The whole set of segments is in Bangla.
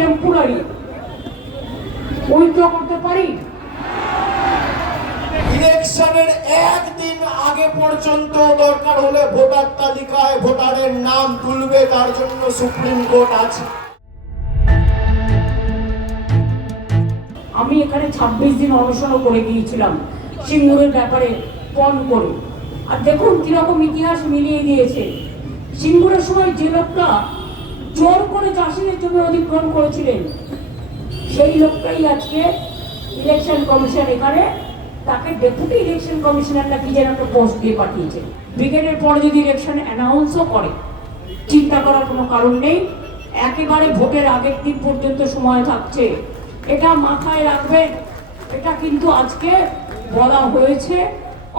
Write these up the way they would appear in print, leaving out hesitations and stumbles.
টেম্পোরারি উইথড্র করতে পারি। ইলেকশনের একদিন আগে পর্যন্ত দরকার হলে ভোটার তালিকায় ভোটারের নাম তুলবে, তার জন্য সুপ্রিম কোর্ট আছে। আমি এখানে 26 দিন অনশন করে গিয়েছিলাম সিঙ্গুরের ব্যাপারে পণ করে, আর দেখুন কিরকম ইতিহাস মিলিয়ে দিয়েছে। সিঙ্গুরের সময় যে লোকটা জোর করে চাষিদের জমি অধিগ্রহণ করেছিলেন, সেই লোকটাই আজকে ইলেকশন কমিশন এখানে তাকে ডেপুটি ইলেকশন কমিশনার না কি যেন একটা পোস্ট দিয়ে পাঠিয়েছে। ব্রিগেডের পরে যদি ইলেকশন অ্যানাউন্সও করে, চিন্তা করার কোনো কারণ নেই, একেবারে ভোটের আগের দিন পর্যন্ত সময় থাকছে, এটা মাথায় রাখবেন। এটা কিন্তু আজকে বলা হয়েছে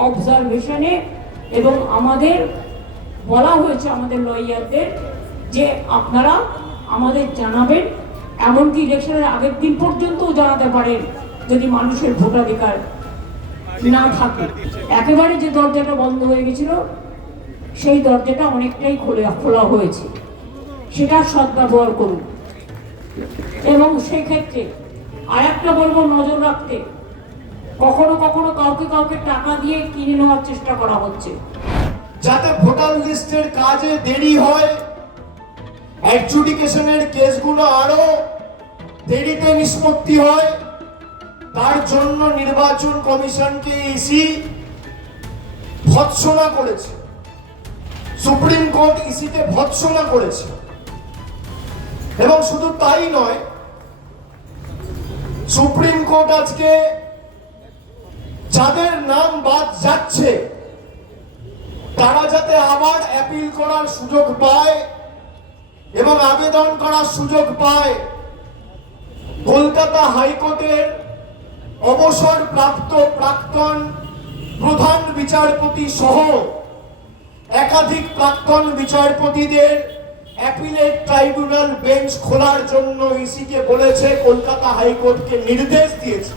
অবজারভেশনে, এবং আমাদের বলা হয়েছে আমাদের লয়ারদের যে আপনারা আমাদের জানাবেন, এমনকি ইলেকশনের আগের দিন পর্যন্তও জানাতে পারেন যদি মানুষের ভোটাধিকার না থাকে। একেবারে যে দরজাটা বন্ধ হয়ে গেছিল সেই দরজাটা অনেকটাই খোলা হয়েছে, সেটা সদ্ব্যবহার করুন। এবং সেক্ষেত্রে আর একটা বলবো, নজর রাখতে, কখনো কখনো কাউকে টাকা দিয়ে কিনে নেওয়ার চেষ্টা করা হচ্ছে, যাতে ভোটার লিস্টের কাজে দেরি হয়, অ্যাডজুডিকেশনের কেসগুলো আরো দেরিতে নিষ্পত্তি হয়, তার জন্য নির্বাচন কমিশনকে ইসি ভৎসনা করেছে, সুপ্রিম কোর্ট ইসিকে ভৎসনা করেছে। এবং শুধু তাই নয়, সুপ্রিম কোর্ট আজকে যাদের নাম বাদ যাচ্ছে তারা যাতে আবার অ্যাপিল করার সুযোগ পায় এবং আবেদন করার সুযোগ পায়, কলকাতা হাইকোর্টের অবসরপ্রাপ্ত প্রাক্তন প্রধান বিচারপতি সহ একাধিক প্রাক্তন বিচারপতিদের অ্যাপিলেট ট্রাইব্যুনাল বেঞ্চ খোলার জন্য ইসিকে বলেছে, কলকাতা হাইকোর্টকে নির্দেশ দিয়েছে।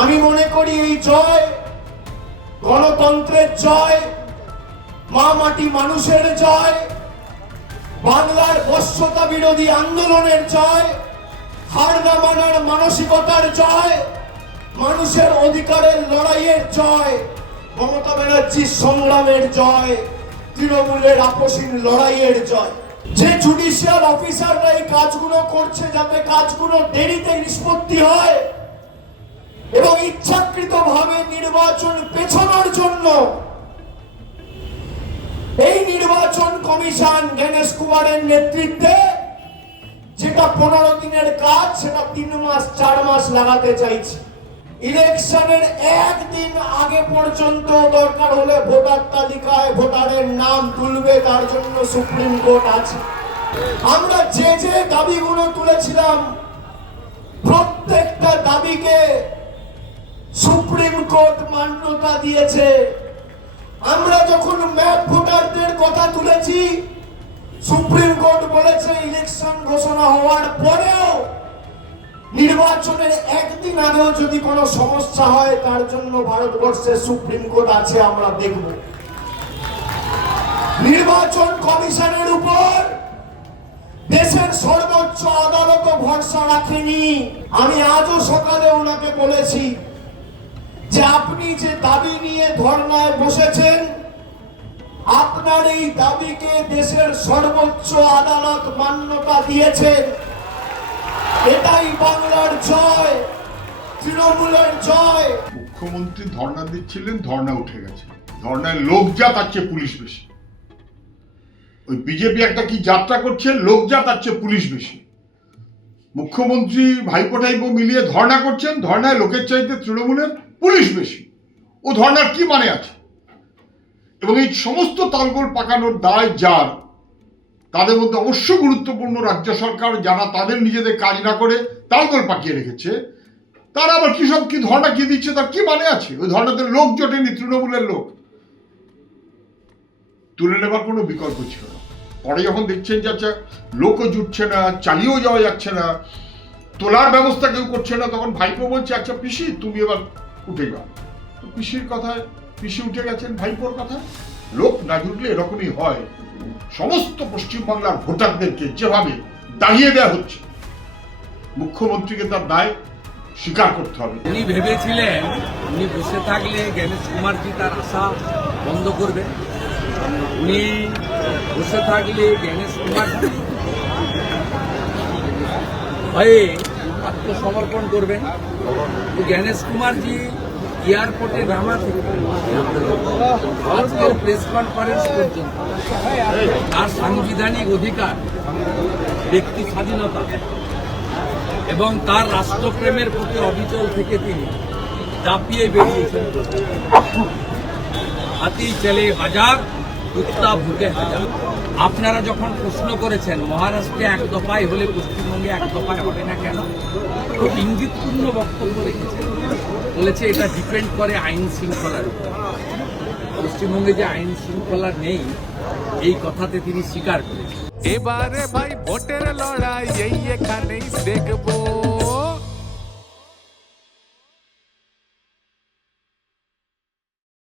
আমি মনে করি এই জয় গণতন্ত্রের জয়, মা মাটি মানুষের জয়, বাংলার বশ্যতা বিরোধী আন্দোলনের জয়, হার না মানার মানসিকতার জয়, মানুষের অধিকারের লড়াইয়ের জয়, মমতা ব্যানার্জির সংগ্রামের জয়, তৃণমূলের আপসীন লড়াইয়ের জয়। যে জুডিশিয়াল অফিসাররা এই কাজগুলো করছে যাতে কাজগুলো দেরিতে নিষ্পত্তি হয় এবং ইচ্ছাকৃতভাবে নির্বাচন পেছানোর জন্য এই নির্বাচন কমিশন জ্ঞানেশ কুমারের নেতৃত্বে যেটা 15 দিনের কাজ সেটা 3 মাস 4 মাস লাগাতে চাইছে। ইলেকশনের একদিন আগে পর্যন্ত দরকার হলে ভোটার তালিকায় ভোটারের নাম তুলবে, তার জন্য সুপ্রিম কোর্ট আছে। আমরা যে দাবিগুলো তুলেছিলাম প্রত্যেকটা দাবিকে সুপ্রিম কোর্ট মান্যতা দিয়েছে। আমরা যখন ম্যাপ ভোটারদের কথা তুলেছি, সুপ্রিম কোর্ট বলেছে ইলেকশন ঘোষণা হওয়ার পরেও নির্বাচনের একদিন আগেও যদি কোনো সমস্যা হয় তার জন্য ভারতবর্ষের সুপ্রিম কোর্ট আছে, আমরা দেখব। নির্বাচন কমিশনের উপর দেশের সর্বোচ্চ আদালত ভরসা রাখেনি। আমি আজও সকালে ওনাকে বলেছি যে আপনি যে দাবি নিয়ে ধর্নায় বসেছেন, আপনার এই দাবিকে দেশের সর্বোচ্চ আদালত মান্যতা দিয়েছেন। এটাই বাংলার জয়, তৃণমূলের জয়। মুখ্যমন্ত্রী ধর্ণা দিচ্ছিলেন, ধর্ণা উঠে গেছে। ধর্ণায় লোক যা তার চেয়ে পুলিশ বেশি। ওই বিজেপি একটা কি যাত্রা করছে, লোক যা তার চেয়ে পুলিশ বেশি। মুখ্যমন্ত্রী ভাইপো টাইপো মিলিয়ে ধর্ণা করছেন, ধর্ণায় লোকের চাইতে তৃণমূলের পুলিশ বেশি। ও ধর্ণার কি মানে আছে? এবং এই সমস্ত তালগোল পাকানোর দায় যার, তাদের মধ্যে অবশ্য গুরুত্বপূর্ণ রাজ্য সরকার, যারা তাদের নিজেদের কাজ না করে তালগোল পাকিয়ে রেখেছে, তারা আবার কি সব কি ধর্ণা কি দিচ্ছে, তার কি মানে আছে? ওই ধর্ণাতে লোক জোটেনি, তৃণমূলের লোক। তুলে নেবার কোনো বিকল্প ছিল না। পরে যখন দেখছেন যে আচ্ছা লোকও জুটছে না, চালিয়েও যাওয়া যাচ্ছে না, তোলার ব্যবস্থা কেউ করছে না, তখন ভাইপো বলছে আচ্ছা পিসি তুমি এবার উঠে যাও। তো পিসির কথায় পিসি উঠে গেছেন, ভাইপোর কথায়। লোক না জুটলে এরকমই হয়। সমস্ত পশ্চিমবাংলার ভোটারদেরকে যেভাবে দাগিয়ে দেওয়া হচ্ছে। মুখ্যমন্ত্রীকে তার দায় স্বীকার করতে হবে। উনি ভেবেছিলেন উনি বসে থাকলে জ্ঞানেশ কুমারজি তার আশা বন্ধ করবেন, উনি বসে থাকলে জ্ঞানেশ কুমারজি ভয়ে আত্মসমর্পণ করবেন। তো জ্ঞানেশ কুমারজি এয়ারপোর্টে নামা থেকে আজকের প্রেস কনফারেন্স পর্যন্ত তার সাংবিধানিক অধিকার, ব্যক্তি স্বাধীনতা এবং তার রাষ্ট্রপ্রেমের প্রতি অবিচল থেকে তিনি দাপিয়ে বেরিয়েছেন। হাতি চলে হাজার, কুত্তা ভুকে হাজার। আপনারা যখন প্রশ্ন করেছেন মহারাষ্ট্রে এক দফায় হলে পশ্চিমবঙ্গে এক দফায় হবে না কেন, খুব ইঙ্গিতপূর্ণ বক্তব্য রেখেছেন। বলেছে এটা ডিপেন্ড করে আইন শৃঙ্খলার উপর। পশ্চিমবঙ্গে যে আইন শৃঙ্খলা নেই এই কথাতে তিনি স্বীকার করেছেন। এবারে ভাই ভোটের লড়াই এই এখানেই দেখবো।